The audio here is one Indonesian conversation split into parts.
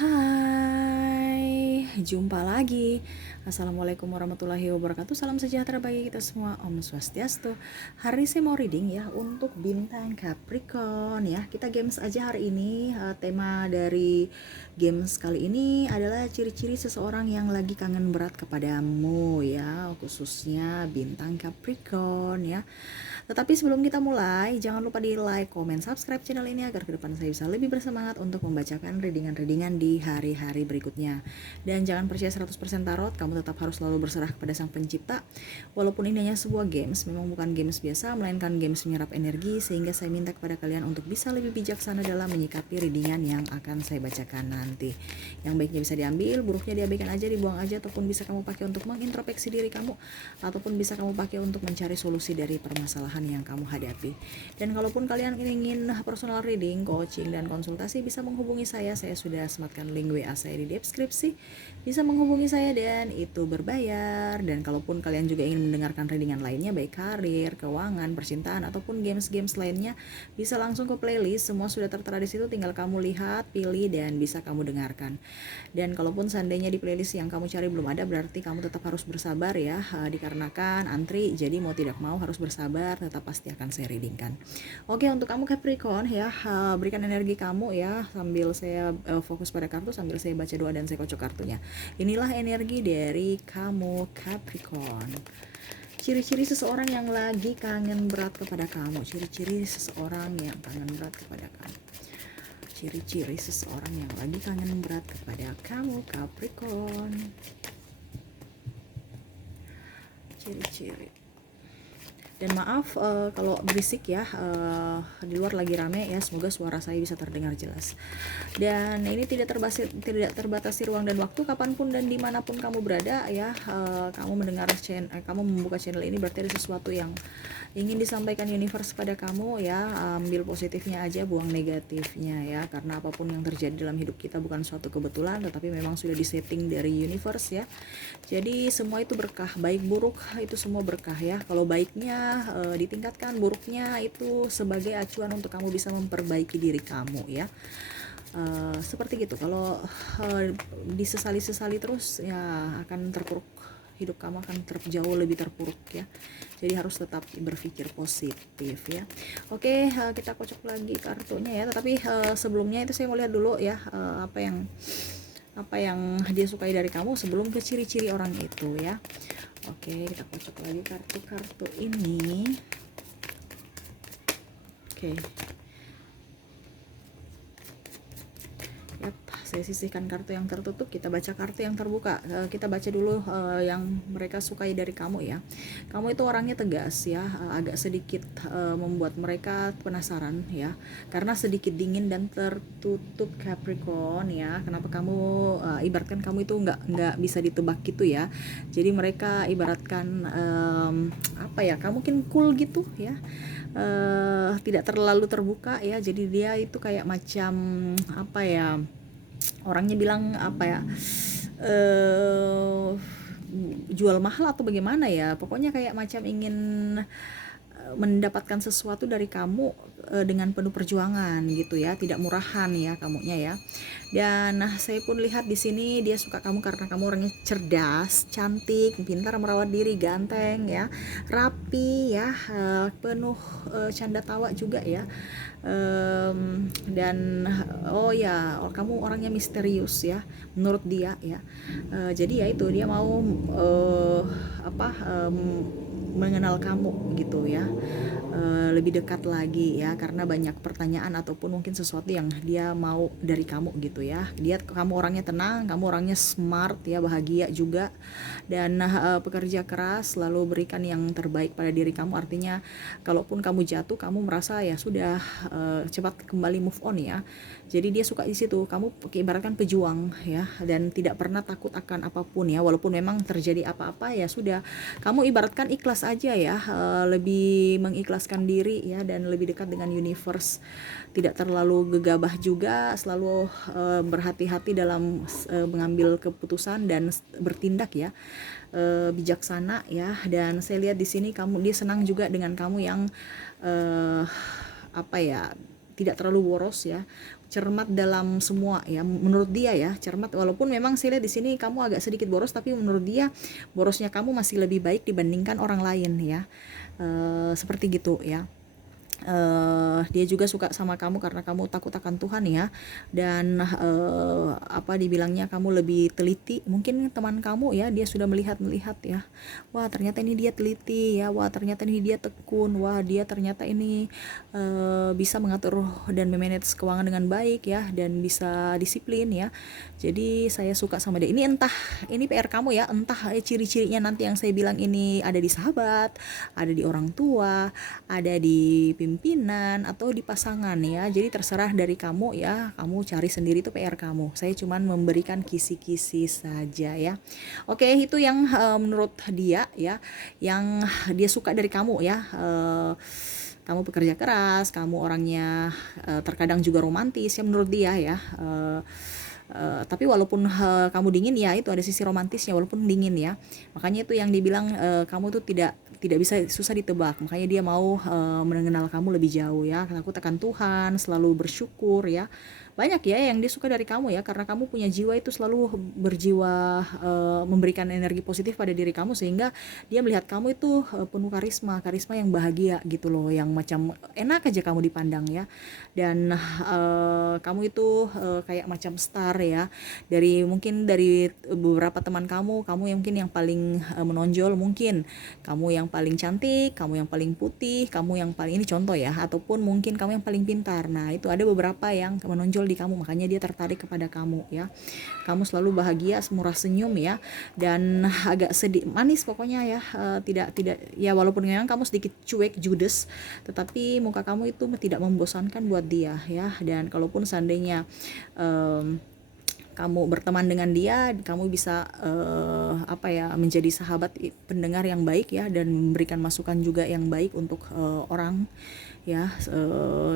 Hai, jumpa lagi. Assalamualaikum warahmatullahi wabarakatuh. Salam sejahtera bagi kita semua. Om Swastiastu. Hari ini saya mau reading ya untuk bintang Capricorn ya. Kita games aja hari ini. Tema dari games kali ini adalah ciri-ciri seseorang yang lagi kangen berat kepadamu ya, khususnya bintang Capricorn ya. Tetapi sebelum kita mulai, jangan lupa di like, comment, subscribe channel ini agar ke depan saya bisa lebih bersemangat untuk membacakan readingan-readingan di hari-hari berikutnya. Dan jangan percaya 100% tarot, kamu tetap harus selalu berserah kepada Sang Pencipta. Walaupun ini hanya sebuah games, memang bukan games biasa, melainkan games menyerap energi, sehingga saya minta kepada kalian untuk bisa lebih bijaksana dalam menyikapi readingan yang akan saya bacakan nanti. Yang baiknya bisa diambil, buruknya diabaikan aja, dibuang aja, ataupun bisa kamu pakai untuk mengintrospeksi diri kamu, ataupun bisa kamu pakai untuk mencari solusi dari permasalahan yang kamu hadapi. Dan kalaupun kalian ingin personal reading, coaching, dan konsultasi, bisa menghubungi saya sudah sematkan link WA saya di deskripsi. Bisa menghubungi saya dan itu berbayar. Dan kalaupun kalian juga ingin mendengarkan readingan lainnya, baik karir, keuangan, percintaan, ataupun games-games lainnya, bisa langsung ke playlist. Semua sudah tertera di situ, tinggal kamu lihat, pilih, dan bisa kamu dengarkan. Dan kalaupun seandainya di playlist yang kamu cari belum ada, berarti kamu tetap harus bersabar ya, dikarenakan antri, jadi mau tidak mau harus bersabar, tetap pasti akan saya readingkan. Oke, untuk kamu Capricorn ya, berikan energi kamu ya, sambil saya fokus pada kartu, sambil saya baca doa dan saya kocok kartunya. Inilah energi dari kamu Capricorn. Ciri-ciri seseorang yang lagi kangen berat kepada kamu. Ciri-ciri seseorang yang kangen berat kepada kamu. Ciri-ciri seseorang yang lagi kangen berat kepada kamu Capricorn. Ciri-ciri. Dan maaf kalau berisik ya, di luar lagi rame ya, semoga suara saya bisa terdengar jelas. Dan ini tidak terbatasi ruang dan waktu, kapanpun dan dimanapun kamu berada ya, kamu membuka channel ini berarti ada sesuatu yang ingin disampaikan universe pada kamu ya. Ambil positifnya aja, buang negatifnya ya, karena apapun yang terjadi dalam hidup kita bukan suatu kebetulan, tetapi memang sudah disetting dari universe ya. Jadi semua itu berkah, baik buruk itu semua berkah ya. Kalau baiknya ditingkatkan, buruknya itu sebagai acuan untuk kamu bisa memperbaiki diri kamu ya. Seperti gitu. Kalau disesali-sesali terus ya akan terpuruk, hidup kamu akan jauh lebih terpuruk ya. Jadi harus tetap berpikir positif ya. Oke, kita kocok lagi kartunya ya. Tetapi sebelumnya itu saya mau lihat dulu ya, apa yang dia sukai dari kamu sebelum ke ciri-ciri orang itu ya. Oke, kita kocok lagi kartu-kartu ini. Oke. Yap, saya sisihkan kartu yang tertutup, kita baca kartu yang terbuka. Kita baca dulu yang mereka sukai dari kamu ya. Kamu itu orangnya tegas ya, agak sedikit membuat mereka penasaran ya, karena sedikit dingin dan tertutup Capricorn ya. Kenapa kamu ibaratkan kamu itu nggak bisa ditebak gitu ya. Jadi mereka ibaratkan apa ya, kamu mungkin cool gitu ya. Tidak terlalu terbuka ya, jadi dia itu kayak macam apa ya, orangnya bilang apa ya, jual mahal atau bagaimana ya, pokoknya kayak macam ingin mendapatkan sesuatu dari kamu dengan penuh perjuangan gitu ya, tidak murahan ya kamunya ya. Dan saya pun lihat di sini dia suka kamu karena kamu orangnya cerdas, cantik, pintar merawat diri, ganteng ya, rapi ya, penuh canda tawa juga ya. Dan oh ya, kamu orangnya misterius ya menurut dia ya. Jadi ya itu, dia mau mengenal kamu gitu ya, lebih dekat lagi ya, karena banyak pertanyaan ataupun mungkin sesuatu yang dia mau dari kamu gitu ya. Kamu orangnya tenang, kamu orangnya smart ya, bahagia juga, dan pekerja keras, selalu berikan yang terbaik pada diri kamu. Artinya kalaupun kamu jatuh, kamu merasa ya sudah cepat kembali move on ya. Jadi dia suka di situ, kamu ibaratkan pejuang ya, dan tidak pernah takut akan apapun ya. Walaupun memang terjadi apa-apa ya sudah, kamu ibaratkan ikhlas aja ya, lebih mengikhlaskan diri ya, dan lebih dekat dengan universe. Tidak terlalu gegabah juga, selalu berhati-hati dalam mengambil keputusan dan bertindak ya, bijaksana ya. Dan saya lihat di sini dia senang juga dengan kamu yang apa ya, tidak terlalu boros ya, cermat dalam semua ya, menurut dia ya, cermat. Walaupun memang saya lihat di sini kamu agak sedikit boros, tapi menurut dia borosnya kamu masih lebih baik dibandingkan orang lain ya. Seperti gitu ya. Dia juga suka sama kamu karena kamu takut akan Tuhan ya, dan apa dibilangnya, kamu lebih teliti. Mungkin teman kamu ya, dia sudah melihat ya, wah ternyata ini dia teliti ya, wah ternyata ini dia tekun, wah dia ternyata ini bisa mengatur dan memanage keuangan dengan baik ya, dan bisa disiplin ya. Jadi saya suka sama dia. Ini entah ini PR kamu ya, entah ciri-cirinya nanti yang saya bilang ini ada di sahabat, ada di orang tua, ada di pimpinan, atau di pasangan ya. Jadi terserah dari kamu ya, kamu cari sendiri tuh PR kamu. Saya cuman memberikan kisi-kisi saja ya. Oke, itu yang menurut dia ya, yang dia suka dari kamu ya. Kamu pekerja keras, kamu orangnya terkadang juga romantis ya menurut dia ya. Tapi walaupun kamu dingin ya, itu ada sisi romantisnya walaupun dingin ya. Makanya itu yang dibilang kamu tuh tidak bisa, susah ditebak. Makanya dia mau mengenal kamu lebih jauh ya. Takut akan Tuhan, selalu bersyukur ya. Banyak ya yang dia suka dari kamu ya, karena kamu punya jiwa itu selalu berjiwa memberikan energi positif pada diri kamu, sehingga dia melihat kamu itu penuh karisma yang bahagia gitu loh, yang macam enak aja kamu dipandang ya. Dan kamu itu kayak macam star ya, mungkin dari beberapa teman kamu yang mungkin yang paling menonjol, mungkin kamu yang paling cantik, kamu yang paling putih, kamu yang paling, ini contoh ya, ataupun mungkin kamu yang paling pintar. Nah itu ada beberapa yang menonjol di kamu, makanya dia tertarik kepada kamu ya. Kamu selalu bahagia, murah senyum ya, dan agak sedih manis pokoknya ya. Tidak ya, walaupun memang kamu sedikit cuek judes, tetapi muka kamu itu tidak membosankan buat dia ya. Dan kalaupun seandainya kamu berteman dengan dia, kamu bisa menjadi sahabat pendengar yang baik ya, dan memberikan masukan juga yang baik untuk orang ya.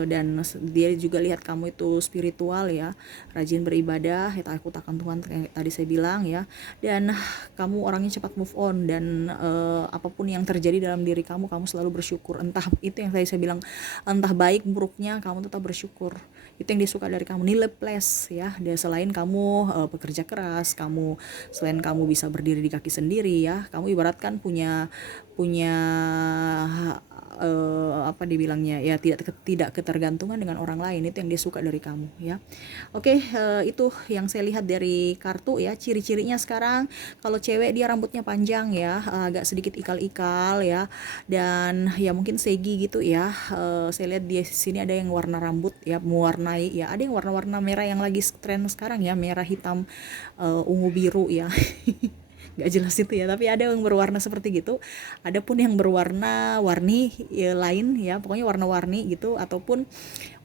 Dan dia juga lihat kamu itu spiritual ya, rajin beribadah ya, takut akan Tuhan kayak tadi saya bilang ya. Dan kamu orangnya cepat move on, dan apapun yang terjadi dalam diri kamu selalu bersyukur. Entah itu yang tadi saya bilang, entah baik buruknya kamu tetap bersyukur. Itu yang disuka dari kamu, nilai plus ya. Dan selain kamu pekerja keras, selain kamu bisa berdiri di kaki sendiri ya, kamu ibaratkan punya apa dibilangnya ya, tidak ketergantungan dengan orang lain. Itu yang dia suka dari kamu ya. Oke, itu yang saya lihat dari kartu ya. Ciri-cirinya sekarang, kalau cewek dia rambutnya panjang ya, agak sedikit ikal-ikal ya, dan ya mungkin segi gitu ya. Saya lihat di sini ada yang warna rambut ya, mewarnai ya, ada yang warna-warna merah yang lagi tren sekarang ya, merah, hitam, ungu, biru ya. Gak jelas itu ya, tapi ada yang berwarna seperti gitu, ada pun yang berwarna-warni ya, lain ya, pokoknya warna-warni gitu, ataupun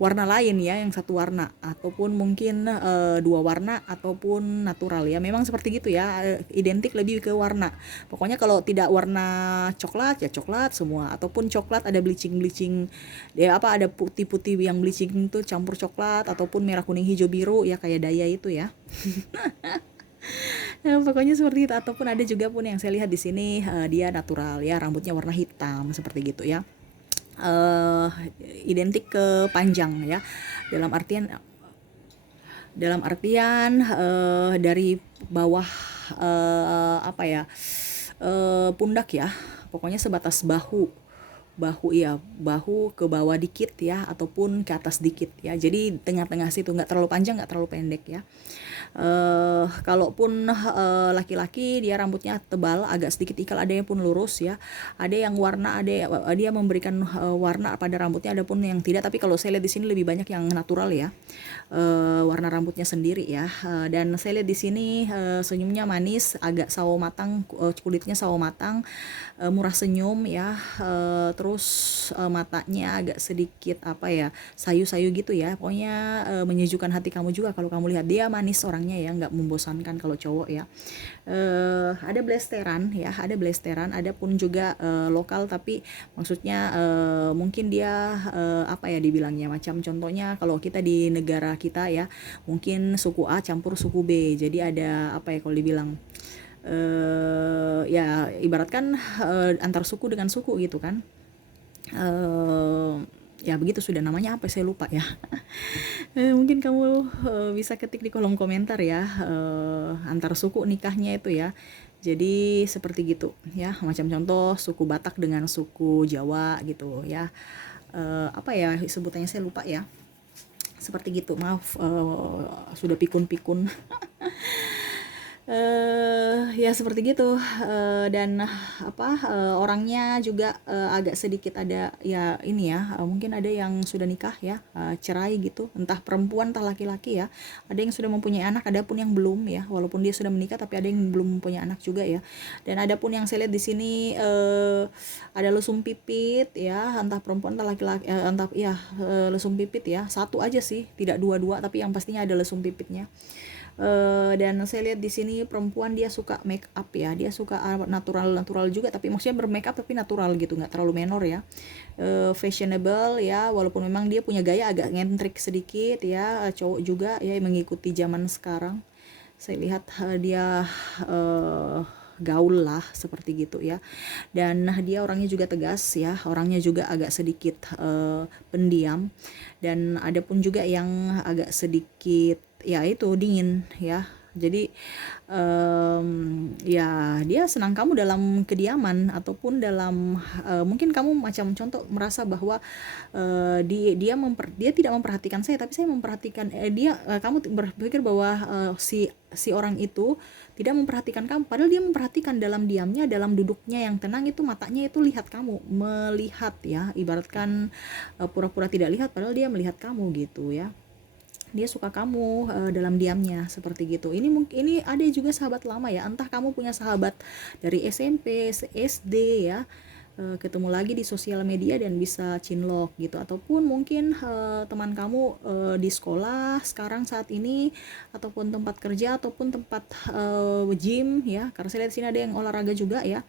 warna lain ya, yang satu warna, ataupun mungkin dua warna, ataupun natural ya. Memang seperti gitu ya, identik lebih ke warna. Pokoknya kalau tidak warna coklat ya coklat semua, ataupun coklat ada bleaching ya, ada putih-putih yang bleaching itu campur coklat, ataupun merah, kuning, hijau, biru ya, kayak daya itu ya. Nah, pokoknya seperti itu. Ataupun ada juga pun yang saya lihat di sini dia natural ya, rambutnya warna hitam seperti gitu ya. Identik ke panjang ya, dalam artian dari bawah pundak ya, pokoknya sebatas bahu ke bawah dikit ya, ataupun ke atas dikit ya. Jadi tengah-tengah situ, nggak terlalu panjang, nggak terlalu pendek ya. Kalaupun laki-laki, dia rambutnya tebal, agak sedikit ikal, ada yang pun lurus ya. Ada yang warna, dia memberikan warna pada rambutnya, ada pun yang tidak. Tapi kalau saya lihat di sini lebih banyak yang natural ya, warna rambutnya sendiri ya. Dan saya lihat di sini senyumnya manis, agak sawo matang, kulitnya sawo matang, murah senyum ya. Terus matanya agak sedikit sayu-sayu gitu ya. Pokoknya menyejukkan hati kamu juga kalau kamu lihat. Dia manis orangnya ya, nggak membosankan kalau cowok ya. Ada blasteran ya, ada pun juga lokal, tapi maksudnya mungkin dia dibilangnya, macam contohnya kalau kita di negara kita ya, mungkin suku A campur suku B, jadi ada kalau dibilang ya ibaratkan antar suku dengan suku gitu kan. Ya begitu sudah, namanya apa saya lupa ya. Mungkin kamu bisa ketik di kolom komentar ya, antar suku nikahnya itu ya. Jadi seperti gitu ya, macam contoh suku Batak dengan suku Jawa gitu ya. Apa ya sebutannya saya lupa ya. Seperti gitu, maaf, sudah pikun-pikun. Ya seperti gitu, dan apa, orangnya juga agak sedikit ada ya ini ya, mungkin ada yang sudah nikah ya, cerai gitu, entah perempuan entah laki-laki ya. Ada yang sudah mempunyai anak, ada pun yang belum ya, walaupun dia sudah menikah tapi ada yang belum mempunyai anak juga ya. Dan ada pun yang saya lihat di sini ada lesung pipit ya, entah perempuan entah laki-laki, entah ya, lesung pipit ya, satu aja sih, tidak dua-dua, tapi yang pastinya ada lesung pipitnya. Dan saya lihat di sini perempuan dia suka make up ya, dia suka natural juga, tapi maksudnya bermake up tapi natural gitu, nggak terlalu menor ya. Fashionable ya, walaupun memang dia punya gaya agak ngentrik sedikit ya, cowok juga ya mengikuti zaman sekarang. Saya lihat dia gaul lah seperti gitu ya. Dan dia orangnya juga tegas ya, orangnya juga agak sedikit pendiam, dan ada pun juga yang agak sedikit ya itu dingin ya. Jadi ya dia senang kamu dalam kediaman, ataupun dalam mungkin kamu macam contoh merasa bahwa dia tidak memperhatikan saya, tapi saya memperhatikan dia. Kamu berpikir bahwa si orang itu tidak memperhatikan kamu, padahal dia memperhatikan dalam diamnya, dalam duduknya yang tenang itu, matanya itu lihat kamu, melihat ya, ibaratkan pura-pura tidak lihat padahal dia melihat kamu gitu ya. Dia suka kamu dalam diamnya seperti gitu. Ini ada juga sahabat lama ya, entah kamu punya sahabat dari SMP, SD ya, ketemu lagi di sosial media dan bisa cinlok gitu, ataupun mungkin teman kamu di sekolah sekarang saat ini, ataupun tempat kerja, ataupun tempat gym ya, karena saya lihat di sini ada yang olahraga juga ya.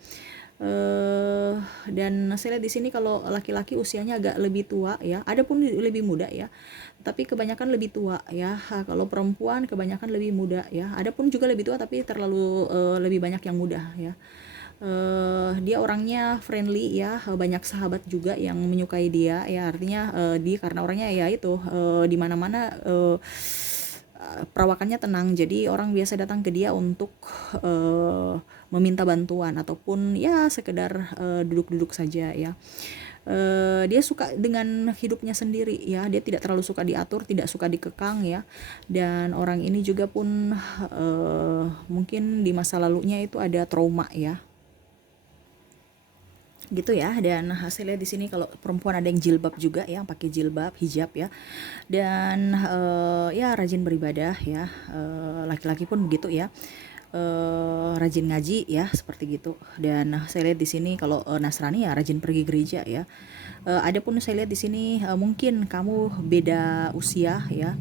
Dan saya lihat di sini kalau laki-laki usianya agak lebih tua ya, ada pun lebih muda ya, tapi kebanyakan lebih tua ya. Kalau perempuan kebanyakan lebih muda ya, ada pun juga lebih tua tapi terlalu lebih banyak yang muda ya. Dia orangnya friendly ya, banyak sahabat juga yang menyukai dia ya, artinya dia karena orangnya ya itu di mana-mana perawakannya tenang, jadi orang biasa datang ke dia untuk meminta bantuan, ataupun ya sekedar duduk-duduk saja ya. Dia suka dengan hidupnya sendiri ya, dia tidak terlalu suka diatur, tidak suka dikekang ya. Dan orang ini juga pun mungkin di masa lalunya itu ada trauma ya, gitu ya. Dan hasilnya di sini kalau perempuan ada yang jilbab juga ya, pakai jilbab hijab ya, dan ya rajin beribadah ya. Laki-laki pun begitu ya, rajin ngaji ya seperti gitu. Dan saya lihat di sini kalau Nasrani ya rajin pergi gereja ya. Ada pun saya lihat di sini mungkin kamu beda usia ya,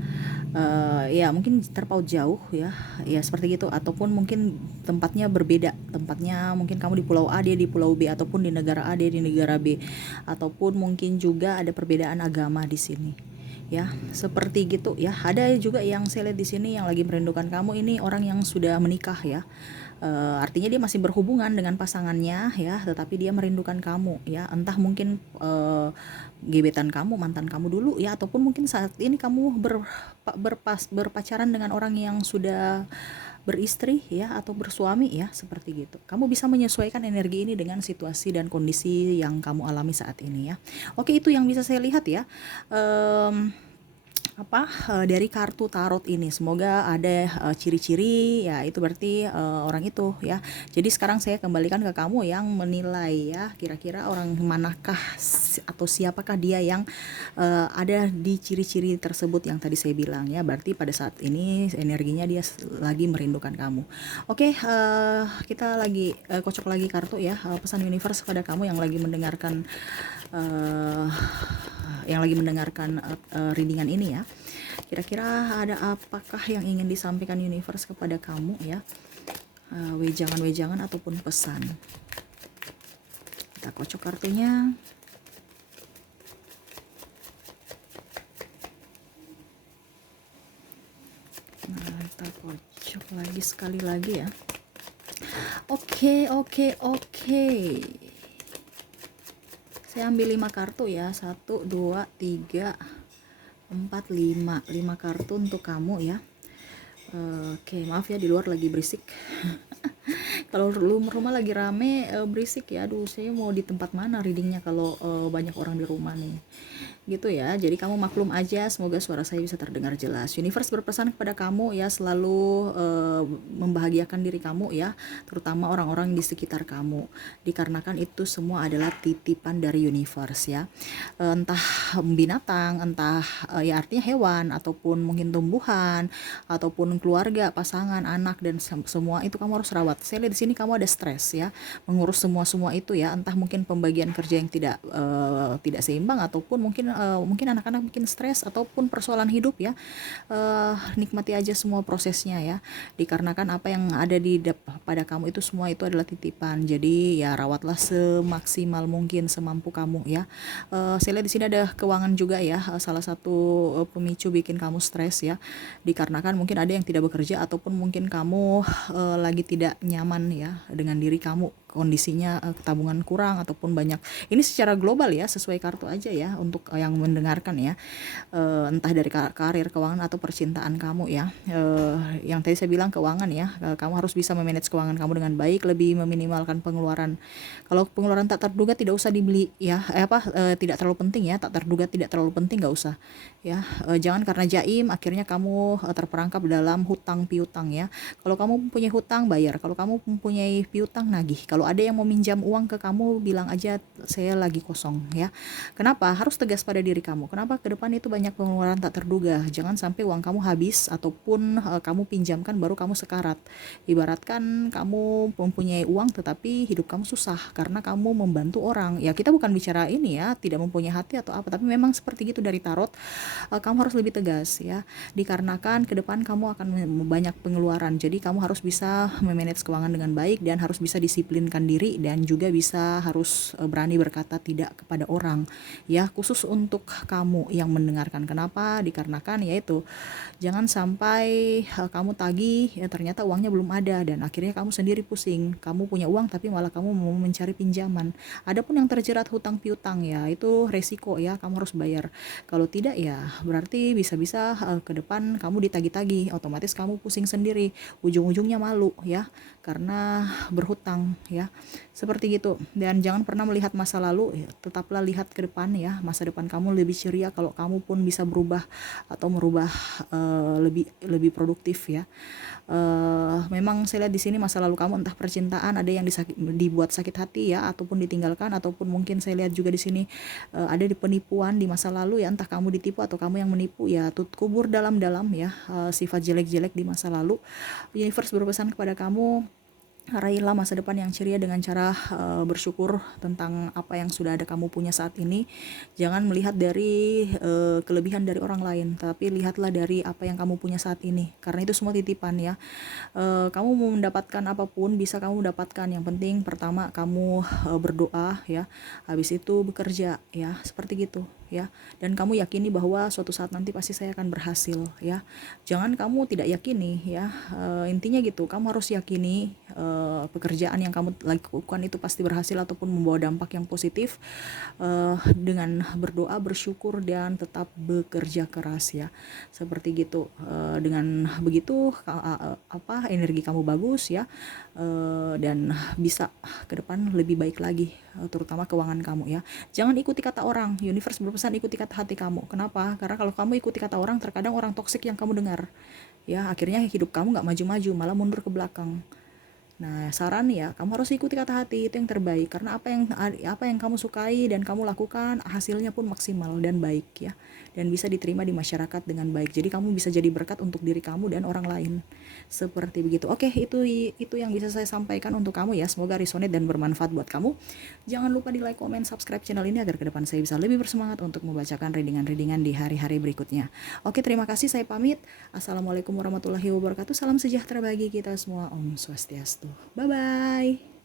ya mungkin terpaut jauh ya, ya seperti gitu, ataupun mungkin tempatnya berbeda, tempatnya mungkin kamu di pulau A dia di pulau B, ataupun di negara A dia di negara B, ataupun mungkin juga ada perbedaan agama di sini ya, seperti gitu ya. Ada juga yang saya lihat di sini yang lagi merindukan kamu, ini orang yang sudah menikah ya. Artinya dia masih berhubungan dengan pasangannya ya, tetapi dia merindukan kamu ya, entah mungkin gebetan kamu, mantan kamu dulu ya, ataupun mungkin saat ini kamu berpacaran dengan orang yang sudah beristri ya, atau bersuami ya, seperti gitu. Kamu bisa menyesuaikan energi ini dengan situasi dan kondisi yang kamu alami saat ini ya. Oke, itu yang bisa saya lihat ya. Dari kartu tarot ini, semoga ada ciri-ciri ya, itu berarti orang itu ya. Jadi sekarang saya kembalikan ke kamu yang menilai ya, kira-kira orang manakah atau siapakah dia yang ada di ciri-ciri tersebut yang tadi saya bilang ya. Berarti pada saat ini energinya dia lagi merindukan kamu. Oke, kita lagi kocok lagi kartu ya, pesan universe pada kamu yang lagi mendengarkan readingan ini ya. Kira-kira ada apakah yang ingin disampaikan universe kepada kamu ya, wejangan-wejangan ataupun pesan. Kita kocok kartunya. Nah, kita kocok lagi sekali lagi ya. Oke. Saya ambil 5 kartu ya. 1, 2, 3, 4, 5. 5 kartu untuk kamu ya. Oke, maaf ya di luar lagi berisik. Kalau rumah lagi rame, berisik ya. Aduh, saya mau di tempat mana readingnya kalau banyak orang di rumah nih. Gitu ya. Jadi kamu maklum aja, semoga suara saya bisa terdengar jelas. Universe berpesan kepada kamu ya, selalu membahagiakan diri kamu ya, terutama orang-orang di sekitar kamu. Dikarenakan itu semua adalah titipan dari universe ya. Entah binatang, entah ya artinya hewan, ataupun mungkin tumbuhan, ataupun keluarga, pasangan, anak, dan semua itu kamu harus rawat. Saya lihat di sini kamu ada stres ya, mengurus semua itu ya, entah mungkin pembagian kerja yang tidak seimbang, ataupun mungkin anak-anak bikin stres, ataupun persoalan hidup ya. Nikmati aja semua prosesnya ya, dikarenakan apa yang ada pada kamu itu semua itu adalah titipan. Jadi ya rawatlah semaksimal mungkin, semampu kamu ya. Saya lihat di sini ada keuangan juga ya, salah satu pemicu bikin kamu stres ya, dikarenakan mungkin ada yang tidak bekerja, ataupun mungkin kamu lagi tidak nyaman ya dengan diri kamu, kondisinya tabungan kurang ataupun banyak. Ini secara global ya, sesuai kartu aja ya untuk yang mendengarkan ya. Entah dari karir, keuangan, atau percintaan kamu ya. Yang tadi saya bilang keuangan ya, kamu harus bisa memanage keuangan kamu dengan baik, lebih meminimalkan pengeluaran. Kalau pengeluaran tak terduga tidak usah dibeli ya, tidak terlalu penting ya, tak terduga tidak terlalu penting nggak usah ya. Jangan karena jaim akhirnya kamu terperangkap dalam hutang piutang ya. Kalau kamu mempunyai hutang, bayar. Kalau kamu mempunyai piutang, nagih. Kalau ada yang mau minjam uang ke kamu, bilang aja saya lagi kosong ya. Kenapa? Harus tegas pada diri kamu. Kenapa? Ke depan itu banyak pengeluaran tak terduga. Jangan sampai uang kamu habis, ataupun kamu pinjamkan baru kamu sekarat. Ibaratkan kamu mempunyai uang tetapi hidup kamu susah karena kamu membantu orang. Ya, kita bukan bicara ini ya, tidak mempunyai hati atau apa, tapi memang seperti gitu dari tarot. Kamu harus lebih tegas ya, dikarenakan ke depan kamu akan banyak pengeluaran. Jadi kamu harus bisa memanage keuangan dengan baik, dan harus bisa disiplinkan diri, dan juga harus berani berkata tidak kepada orang ya, khusus untuk kamu yang mendengarkan. Kenapa? Dikarenakan yaitu jangan sampai kamu tagih ya, ternyata uangnya belum ada, dan akhirnya kamu sendiri pusing. Kamu punya uang tapi malah kamu mau mencari pinjaman. Adapun yang terjerat hutang piutang ya, itu resiko ya, kamu harus bayar. Kalau tidak ya berarti bisa-bisa ke depan kamu ditagih-tagih, otomatis kamu pusing sendiri, ujung-ujungnya malu ya, karena berhutang ya, seperti gitu. Dan jangan pernah melihat masa lalu ya, tetaplah lihat ke depan ya. Masa depan kamu lebih ceria kalau kamu pun bisa berubah atau merubah lebih produktif ya. Memang saya lihat di sini masa lalu kamu, entah percintaan, ada yang dibuat sakit hati ya, ataupun ditinggalkan, ataupun mungkin saya lihat juga di sini ada di penipuan di masa lalu ya, entah kamu ditipu atau kamu yang menipu ya. Kubur dalam-dalam ya sifat jelek-jelek di masa lalu. Universe berpesan kepada kamu, raihlah masa depan yang ceria dengan cara bersyukur tentang apa yang sudah ada kamu punya saat ini. Jangan melihat dari kelebihan dari orang lain, tapi lihatlah dari apa yang kamu punya saat ini, karena itu semua titipan ya. Kamu mau mendapatkan apapun bisa kamu dapatkan. Yang penting pertama kamu berdoa ya, habis itu bekerja ya, seperti gitu ya. Dan kamu yakini bahwa suatu saat nanti pasti saya akan berhasil ya. Jangan kamu tidak yakini ya. Intinya gitu, kamu harus yakini pekerjaan yang kamu lakukan itu pasti berhasil ataupun membawa dampak yang positif, dengan berdoa, bersyukur, dan tetap bekerja keras ya, seperti gitu. Dengan begitu energi kamu bagus ya, dan bisa ke depan lebih baik lagi, terutama keuangan kamu ya. Jangan ikuti kata orang. Universe berpesan ikuti kata hati kamu. Kenapa? Karena kalau kamu ikuti kata orang, terkadang orang toksik yang kamu dengar ya, akhirnya hidup kamu nggak maju-maju, malah mundur ke belakang. Nah, saran ya, kamu harus ikuti kata hati, itu yang terbaik. Karena apa yang kamu sukai dan kamu lakukan, hasilnya pun maksimal dan baik ya. Dan bisa diterima di masyarakat dengan baik. Jadi kamu bisa jadi berkat untuk diri kamu dan orang lain. Seperti begitu. Oke, itu yang bisa saya sampaikan untuk kamu ya. Semoga resonate dan bermanfaat buat kamu. Jangan lupa di like, comment, subscribe channel ini agar ke depan saya bisa lebih bersemangat untuk membacakan readingan-readingan di hari-hari berikutnya. Oke, terima kasih, saya pamit. Assalamualaikum warahmatullahi wabarakatuh. Salam sejahtera bagi kita semua. Om Swastiastu. Bye-bye.